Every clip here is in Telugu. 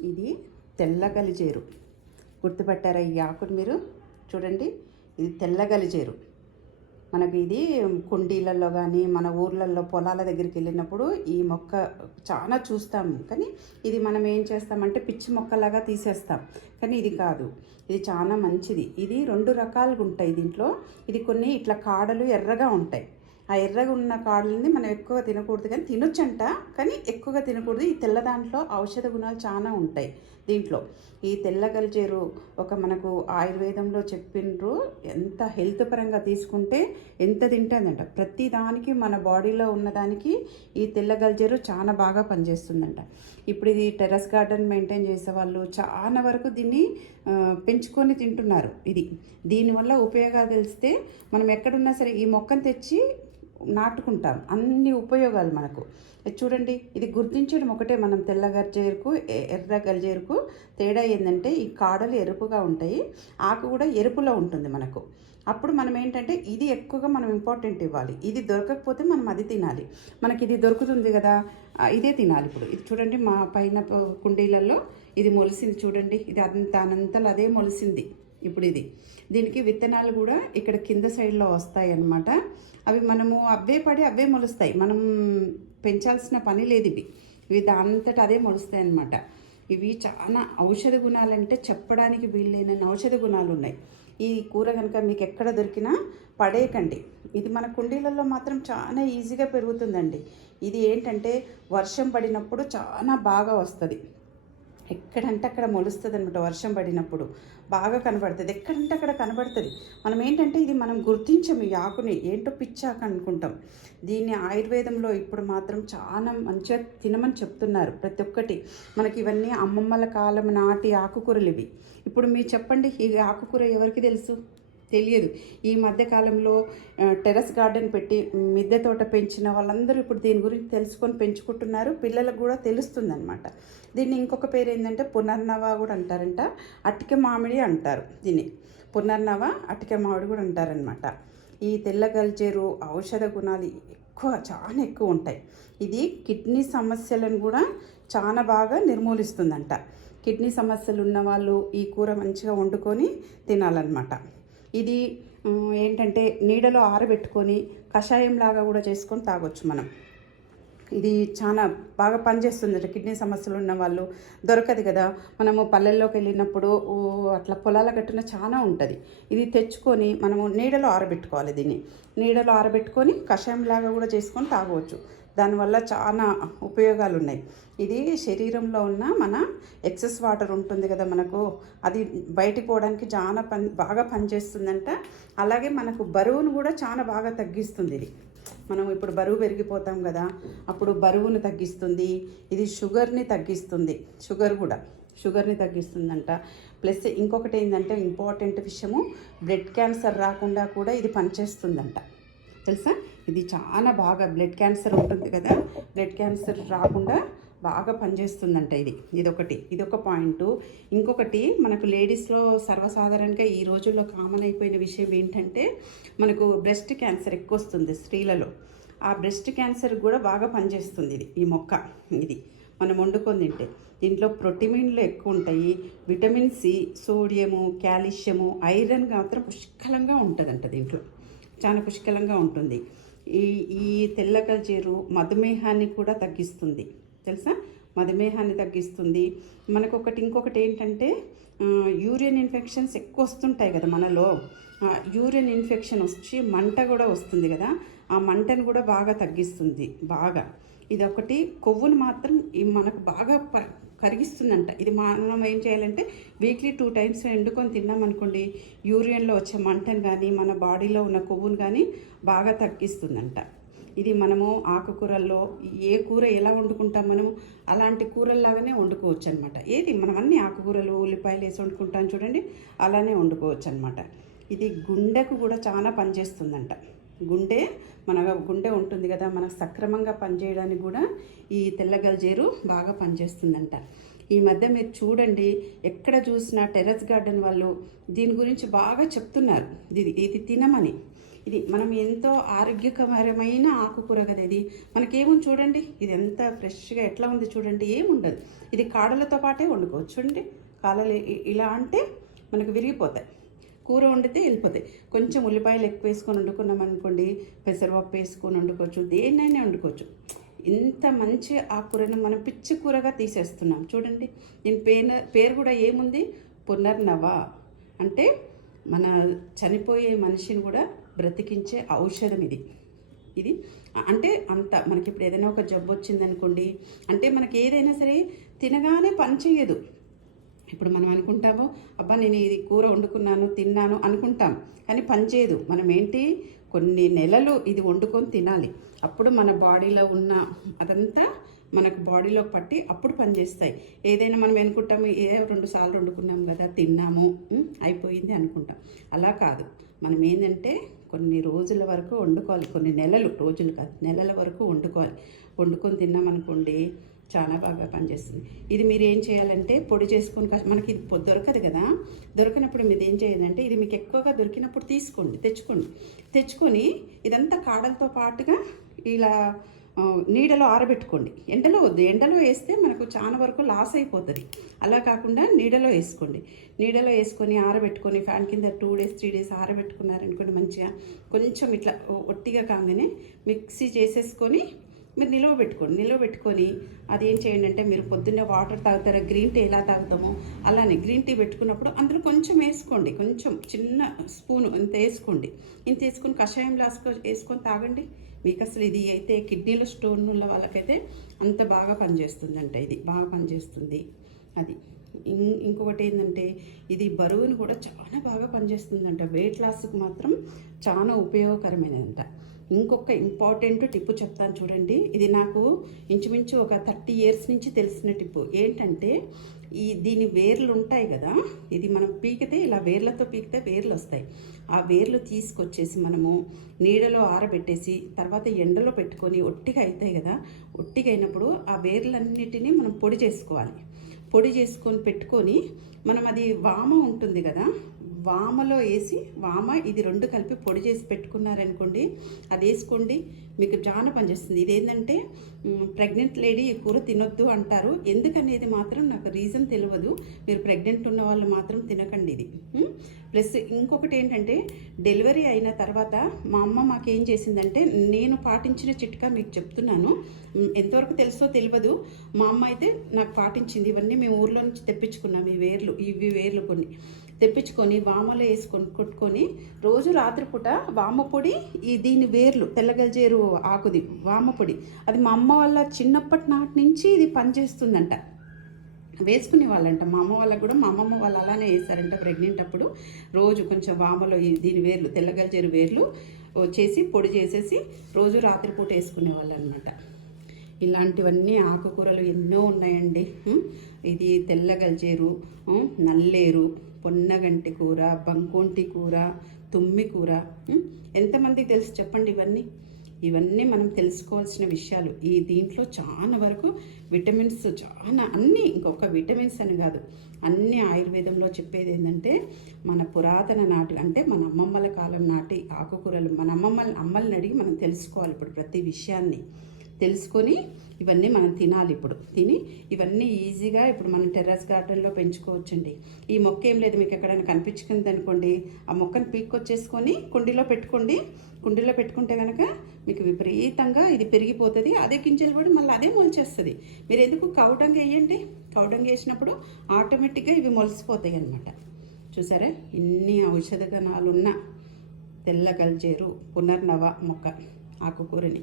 ఇది తెల్ల గలిజేరు గుర్తుపట్టారా ఈ ఆకుని మీరు? చూడండి ఇది తెల్ల గలిజేరు మనకి ఇది కుండీలలో కానీ మన ఊర్లలో పొలాల దగ్గరికి వెళ్ళినప్పుడు ఈ మొక్క చాలా చూస్తాం. కానీ ఇది మనం ఏం చేస్తామంటే పిచ్చి మొక్కలాగా తీసేస్తాం. కానీ ఇది కాదు. ఇది చాలా మంచిది. ఇది రెండు రకాలుగా ఉంటాయి దీంట్లో. ఇది కొన్ని ఇట్లా కాడలు ఎర్రగా ఉంటాయి. ఆ ఎర్రగా ఉన్న కాడలని మనం ఎక్కువగా తినకూడదు కానీ తినొచ్చంట. కానీ ఎక్కువగా తినకూడదు. ఈ తెల్ల దాంట్లో ఔషధ గుణాలు చాలా ఉంటాయి దీంట్లో. ఈ తెల్ల గల్జేరు ఒక మనకు ఆయుర్వేదంలో చెప్పిండ్రు ఎంత హెల్త్ పరంగా తీసుకుంటే ఎంత తింటుందంట ప్రతి దానికి మన బాడీలో ఉన్నదానికి ఈ తెల్ల గల్జేరు చాలా బాగా పనిచేస్తుందంట. ఇప్పుడు ఇది టెర్రస్ గార్డెన్ మెయింటైన్ చేసే వాళ్ళు చాలా వరకు దీన్ని పెంచుకొని తింటున్నారు ఇది. దీనివల్ల ఉపయోగాలు తెలిస్తే మనం ఎక్కడున్నా సరే ఈ మొక్కను తెచ్చి నాటుకుంటాం. అన్ని ఉపయోగాలు మనకు. ఇది చూడండి ఇది గుర్తించడం ఒకటే మనం తెల్లగర్జేరుకు ఎ- ఎర్ర గల్జేరుకు తేడా ఏంటంటే ఈ కాడలు ఎరుపుగా ఉంటాయి. ఆకు కూడా ఎరుపులో ఉంటుంది మనకు. అప్పుడు మనం ఏంటంటే ఇది ఎక్కువగా మనం ఇంపార్టెంట్ ఇవ్వాలి. ఇది దొరకకపోతే మనం అది తినాలి. మనకి ఇది దొరుకుతుంది కదా ఇదే తినాలి ఇప్పుడు. ఇది చూడండి మా పైన కుండీలలో ఇది మొలిసింది చూడండి. ఇది అంత అనంతలు అదే మొలిసింది. ఇప్పుడు ఇది దీనికి విత్తనాలు కూడా ఇక్కడ కింద సైడ్లో వస్తాయి అన్నమాట అవి మనము అవే పడి అవే మొలుస్తాయి. మనం పెంచాల్సిన పని లేదు ఇవి. ఇవి దానంతట అదే మొలుస్తాయి అన్నమాట ఇవి చాలా ఔషధ గుణాలంటే చెప్పడానికి వీళ్ళైన ఔషధ గుణాలు ఉన్నాయి ఈ కూర కనుక మీకు ఎక్కడ దొరికినా పడేయకండి. ఇది మన కుండీలలో మాత్రం చాలా ఈజీగా పెరుగుతుందండి. ఇది ఏంటంటే వర్షం పడినప్పుడు చాలా బాగా వస్తుంది. ఎక్కడంటే అక్కడ మొలుస్తుంది అనమాట వర్షం పడినప్పుడు. బాగా కనబడుతుంది. ఎక్కడంటే అక్కడ కనబడుతుంది. మనం ఏంటంటే ఇది మనం గుర్తించము ఈ ఆకుని. ఏంటో పిచ్చాక అనుకుంటాం. దీన్ని ఆయుర్వేదంలో ఇప్పుడు మాత్రం చాలా మంచిగా తినమని చెప్తున్నారు ప్రతి ఒక్కటి. మనకి ఇవన్నీ అమ్మమ్మల కాలం నాటి ఆకుకూరలు ఇవి. ఇప్పుడు మీరు చెప్పండి ఈ ఆకుకూర ఎవరికి తెలుసు? తెలియదు. ఈ మధ్యకాలంలో టెర్రస్ గార్డెన్ పెట్టి మిద్దె తోట పెంచిన వాళ్ళందరూ ఇప్పుడు దీని గురించి తెలుసుకొని పెంచుకుంటున్నారు. పిల్లలకు కూడా తెలుస్తుందన్నమాట. దీన్ని ఇంకొక పేరు ఏంటంటే పునర్నవ కూడా అంటారంట. అటిక మామిడి అంటారు దీన్ని. పునర్నవ అటిక మామిడి కూడా అంటారనమాట ఈ తెల్ల గల్జేరు ఔషధ గుణాలు ఎక్కువ చాలా ఎక్కువ ఉంటాయి. ఇది కిడ్నీ సమస్యలను కూడా చాలా బాగా నిర్మూలిస్తుందంట. కిడ్నీ సమస్యలు ఉన్న వాళ్ళు ఈ కూర మంచిగా వండుకొని తినాలన్నమాట. ఇది ఏంటంటే నీడలో ఆరబెట్టుకొని కషాయం లాగా కూడా చేసుకొని తాగొచ్చు మనం. ఇది చాలా బాగా పనిచేస్తుంది కిడ్నీ సమస్యలు ఉన్న వాళ్ళు దొరకదు కదా. మనము పల్లెల్లోకి వెళ్ళినప్పుడు అట్లా పొలాల గట్టున చాలా ఉంటుంది. ఇది తెచ్చుకొని మనము నీడలో ఆరబెట్టుకోవాలి దీన్ని. నీడలో ఆరబెట్టుకొని కషాయం లాగా కూడా చేసుకొని తాగవచ్చు దానివల్ల చాలా ఉపయోగాలు ఉన్నాయి ఇది శరీరంలో ఉన్న మన ఎక్సెస్ వాటర్ ఉంటుంది కదా మనకు అది బయటికి పోవడానికి చాలా పని బాగా పనిచేస్తుందంట. అలాగే మనకు బరువును కూడా చాలా బాగా తగ్గిస్తుంది ఇది. మనం ఇప్పుడు బరువు పెరిగిపోతాం కదా అప్పుడు బరువును తగ్గిస్తుంది ఇది షుగర్ని తగ్గిస్తుంది షుగర్ కూడా షుగర్ని తగ్గిస్తుందంట. ప్లస్ ఇంకొకటి ఏంటంటే ఇంపార్టెంట్ విషయము బ్లడ్ క్యాన్సర్ రాకుండా కూడా ఇది పనిచేస్తుందంట. తెలుసా? ఇది చాలా బాగా బ్లడ్ క్యాన్సర్ ఉంటుంది కదా? బ్లడ్ క్యాన్సర్ రాకుండా బాగా పనిచేస్తుందంట ఇది. ఇదొకటి. ఇదొక పాయింట్. ఇంకొకటి మనకు లేడీస్లో సర్వసాధారణంగా ఈ రోజుల్లో కామన్ అయిపోయిన విషయం ఏంటంటే మనకు బ్రెస్ట్ క్యాన్సర్ ఎక్కువ వస్తుంది స్త్రీలలో. ఆ బ్రెస్ట్ క్యాన్సర్ కూడా బాగా పనిచేస్తుంది ఇది ఈ మొక్క ఇది. మనం వండుకొని తింటే. దీంట్లో ప్రోటీన్లు ఎక్కువ ఉంటాయి. Vitamin C sodium calcium iron మాత్రం పుష్కలంగా ఉంటుందంట దీంట్లో. చాలా పుష్కలంగా ఉంటుంది. ఈ ఈ తెల్ల గల్జేరు మధుమేహాన్ని కూడా తగ్గిస్తుంది. తెలుసా? మధుమేహాన్ని తగ్గిస్తుంది. మనకు ఒకటి ఇంకొకటి ఏంటంటే యూరియన్ ఇన్ఫెక్షన్స్ ఎక్కువ వస్తుంటాయి కదా మనలో. యూరియన్ ఇన్ఫెక్షన్ వచ్చి మంట కూడా వస్తుంది కదా. ఆ మంటను కూడా బాగా తగ్గిస్తుంది. బాగా. ఇది ఒకటి కొవ్వును మాత్రం మనకు బాగా ప కరిగిస్తుందంట. ఇది మనం ఏం చేయాలంటే వీక్లీ టూ టైమ్స్ ఎండుకొని తిన్నామనుకోండి యూరియన్లో వచ్చే మంటను కానీ మన బాడీలో ఉన్న కొవ్వును కానీ బాగా తగ్గిస్తుందంట. ఇది మనము ఆకుకూరల్లో ఏ కూర ఎలా వండుకుంటాం మనం అలాంటి కూరల్లాగానే వండుకోవచ్చు అనమాట ఏది? మనం అన్ని ఆకుకూరలు ఉల్లిపాయలు వేసి వండుకుంటాం చూడండి అలానే వండుకోవచ్చు అనమాట ఇది గుండెకు కూడా చాలా పనిచేస్తుందంట. గుండె మన గుండె ఉంటుంది కదా మనకు సక్రమంగా పనిచేయడానికి కూడా ఈ తెల్లగల్జేరు బాగా పనిచేస్తుందంట. ఈ మధ్య మీరు చూడండి ఎక్కడ చూసినా టెర్రస్ గార్డెన్ వాళ్ళు దీని గురించి బాగా చెప్తున్నారు. ఇది ఇది తినమని. ఇది మనం ఎంతో ఆరోగ్యకరమైన ఆకుకూర కదా ఇది. మనకేముంది చూడండి ఇది ఎంత ఫ్రెష్గా ఎట్లా ఉంది చూడండి ఏముండదు. ఇది కాడలతో పాటే వండుకోవచ్చు చూడండి కాడలు ఇలా అంటే మనకు విరిగిపోతాయి. కూర వండితే వెళ్ళిపోతాయి. కొంచెం ఉల్లిపాయలు ఎక్కువ వేసుకొని వండుకున్నాం అనుకోండి పెసరపప్పు వేసుకొని వండుకోవచ్చు దేన్నైనా వండుకోవచ్చు. ఇంత మంచి ఆ కూరను మనం పిచ్చి కూరగా తీసేస్తున్నాం. చూడండి దీని పేరు పేరు కూడా ఏముంది? పునర్నవ. అంటే మన చనిపోయే మనిషిని కూడా బ్రతికించే ఔషధం ఇది. ఇది అంటే అంత మనకి ఇప్పుడు ఏదైనా ఒక జబ్బు వచ్చింది అనుకోండి అంటే మనకి ఏదైనా సరే తినగానే పని చేయదు ఇప్పుడు మనం అనుకుంటాము అబ్బా నేను ఇది కూర వండుకున్నాను తిన్నాను అనుకుంటాం. కానీ పని చేయదు. మనం ఏంటి? కొన్ని నెలలు ఇది వండుకొని తినాలి. అప్పుడు మన బాడీలో ఉన్న అదంతా మనకు బాడీలో పట్టి అప్పుడు పనిచేస్తాయి ఏదైనా మనం అనుకుంటాము ఏ రెండు సార్లు వండుకున్నాం కదా తిన్నాము అయిపోయింది అనుకుంటాం. అలా కాదు. మనం ఏంటంటే కొన్ని రోజుల వరకు వండుకోవాలి. కొన్ని నెలలు రోజులు కాదు నెలల వరకు వండుకోవాలి. వండుకొని తిన్నామనుకోండి చాలా బాగా పనిచేస్తుంది. ఇది మీరు ఏం చేయాలంటే పొడి చేసుకొని మనకి ఇది పొ- దొరకదు కదా? దొరికినప్పుడు మీరు ఏం చేయాలంటే ఇది మీకు ఎక్కువగా దొరికినప్పుడు తీసుకోండి తెచ్చుకోండి. తెచ్చుకొని ఇదంతా కాడలతో పాటుగా ఇలా నీడలో ఆరబెట్టుకోండి. ఎండలో వద్దు. ఎండలో వేస్తే మనకు చాలా వరకు లాస్ అయిపోతుంది. అలా కాకుండా నీడలో వేసుకోండి. నీడలో వేసుకొని ఆరబెట్టుకొని ఫ్యాన్ కింద టూ డేస్ త్రీ డేస్ ఆరబెట్టుకున్నారనుకోండి మంచిగా కొంచెం ఇట్లా ఒట్టిగా కాగానే మిక్సీ చేసేసుకొని మీరు నిలువ పెట్టుకోండి నిలువ పెట్టుకొని అది ఏం చేయండి అంటే మీరు పొద్దున్నే వాటర్ తాగుతారా గ్రీన్ టీ ఎలా తాగుతామో అలానే గ్రీన్ టీ పెట్టుకున్నప్పుడు అందులో కొంచెం వేసుకోండి. కొంచెం చిన్న స్పూన్ ఇంత వేసుకోండి. ఇంత వేసుకొని కషాయం లాసుకో వేసుకొని తాగండి. మీకు అసలు ఇది అయితే కిడ్నీలో స్టోన్ ఉన్న వాళ్ళకైతే అంత బాగా పనిచేస్తుందంట ఇది. బాగా పనిచేస్తుంది అది. ఇంకొకటి ఏంటంటే ఇది బరువును కూడా చాలా బాగా పనిచేస్తుందంట. వెయిట్ లాస్కి మాత్రం చాలా ఉపయోగకరమైనదంట. ఇంకొక ఇంపార్టెంట్ టిప్పు చెప్తాను చూడండి. ఇది నాకు ఇంచుమించు ఒక థర్టీ ఇయర్స్ నుంచి తెలిసిన టిప్పు. ఏంటంటే ఈ దీని వేర్లు ఉంటాయి కదా ఇది మనం పీకితే ఇలా వేర్లతో పీకితే వేర్లు వస్తాయి. ఆ వేర్లు తీసుకొచ్చేసి మనము నీడలో ఆరబెట్టేసి తర్వాత ఎండలో పెట్టుకొని ఒట్టిగా అవుతాయి కదా ఒట్టిగా అయినప్పుడు ఆ వేర్లన్నిటినీ మనం పొడి చేసుకోవాలి. పొడి చేసుకొని పెట్టుకొని మనం అది వామ ఉంటుంది కదా వామలో వేసి వామ ఇది రెండు కలిపి పొడి చేసి పెట్టుకున్నారనుకోండి అది వేసుకోండి మీకు చాలా పనిచేస్తుంది ఇదేంటంటే ప్రెగ్నెంట్ లేడీ ఈ కూర తినొద్దు అంటారు. ఎందుకనేది మాత్రం నాకు రీజన్ తెలియదు మీరు ప్రెగ్నెంట్ ఉన్న వాళ్ళు మాత్రం తినకండి ఇది. ప్లస్ ఇంకొకటి ఏంటంటే డెలివరీ అయిన తర్వాత మా అమ్మ మాకేం చేసిందంటే నేను పాటించిన చిట్కా మీకు చెప్తున్నాను. ఎంతవరకు తెలుసో తెలియదు మా అమ్మ అయితే నాకు పాటించింది. ఇవన్నీ మేము ఊర్లో నుంచి తెప్పించుకున్నాం. ఈ వేర్లు ఇవి వేర్లు కొన్ని. తెప్పించుకొని వామలో వేసుకొని కొట్టుకొని రోజు రాత్రిపూట వామపొడి ఈ దీని వేర్లు తెల్లగజేరు ఆకుది వామపొడి అది మా అమ్మ వాళ్ళ చిన్నప్పటి నాటి నుంచి ఇది పనిచేస్తుందంట. వేసుకునే వాళ్ళంట. మా అమ్మ వాళ్ళకు కూడా మా అమ్మమ్మ వాళ్ళు అలానే వేస్తారంట ప్రెగ్నెంట్ అప్పుడు. రోజు కొంచెం వామలో ఈ దీని వేర్లు తెల్లగల్జేరు వేర్లు చేసి పొడి చేసేసి రోజు రాత్రిపూట వేసుకునే వాళ్ళు అనమాట ఇలాంటివన్నీ ఆకుకూరలు ఎన్నో ఉన్నాయండి. ఇది తెల్లగల్జేరు నల్లేరు పొన్నగంటి కూర బంకోంటి కూర తుమ్మి కూర. ఎంతమందికి తెలుసు చెప్పండి ఇవన్నీ? ఇవన్నీ మనం తెలుసుకోవాల్సిన విషయాలు. ఈ దీంట్లో చాలా వరకు విటమిన్స్ చాలా అన్నీ ఇంకొక విటమిన్స్ అని కాదు. అన్ని ఆయుర్వేదంలో చెప్పేది ఏంటంటే మన పురాతన నాటి అంటే మన అమ్మమ్మల కాలం నాటి ఆకుకూరలు మన అమ్మమ్మ అమ్మల్ని అడిగి మనం తెలుసుకోవాలి ఇప్పుడు ప్రతి విషయాన్ని. తెలుసుకొని ఇవన్నీ మనం తినాలి ఇప్పుడు. తిని ఇవన్నీ ఈజీగా ఇప్పుడు మనం టెర్రస్ గార్డెన్లో పెంచుకోవచ్చండి. ఈ మొక్క ఏం లేదు మీకు ఎక్కడైనా కనిపించుకుంది అనుకోండి ఆ మొక్కను పీక్కొచ్చేసుకొని కుండీలో పెట్టుకోండి. కుండీలో పెట్టుకుంటే కనుక మీకు విపరీతంగా ఇది పెరిగిపోతుంది. అదే గింజలు కూడా మళ్ళీ అదే మొలిచేస్తుంది. మీరు ఎందుకు కౌడంగా వేయండి? కౌడంగా వేసినప్పుడు ఆటోమేటిక్గా ఇవి మొలిసిపోతాయి అన్నమాట. చూసారా? ఇన్ని ఔషధ గుణాలున్న తెల్ల గల్జేరు పునర్నవ మొక్క ఆకుకూరని.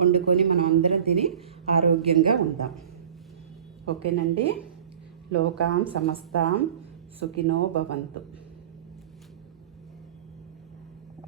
వండుకొని మనం అందరం తిని ఆరోగ్యంగా ఉందాం. ఓకేనండి? లోకాం సమస్తాం సుఖినో భవంతు.